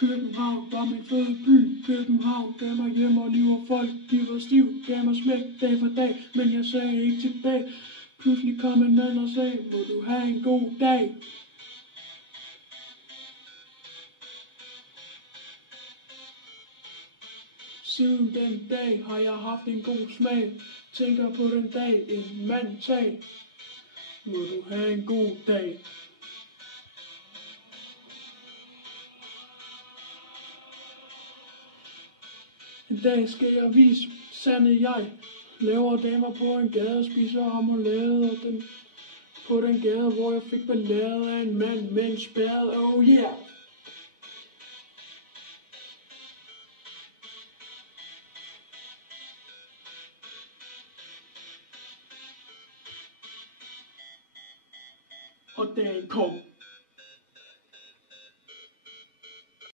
København var min fødeby. København gav mig hjem og liv og folk. De var stiv, gav mig smæk dag for dag. Men jeg sagde ikke tilbage. Pludselig kom en mand og sagde, må du have en god dag. Siden den dag har jeg haft en god smag. Tænker på den dag en mand tag. Må du have en god dag. En dag skal jeg vise sande jeg. Laver damer på en gade, spiser remoulade og den på den gade, hvor jeg fik ballade af en mand med en spade. Oh yeah! Og dagen kom.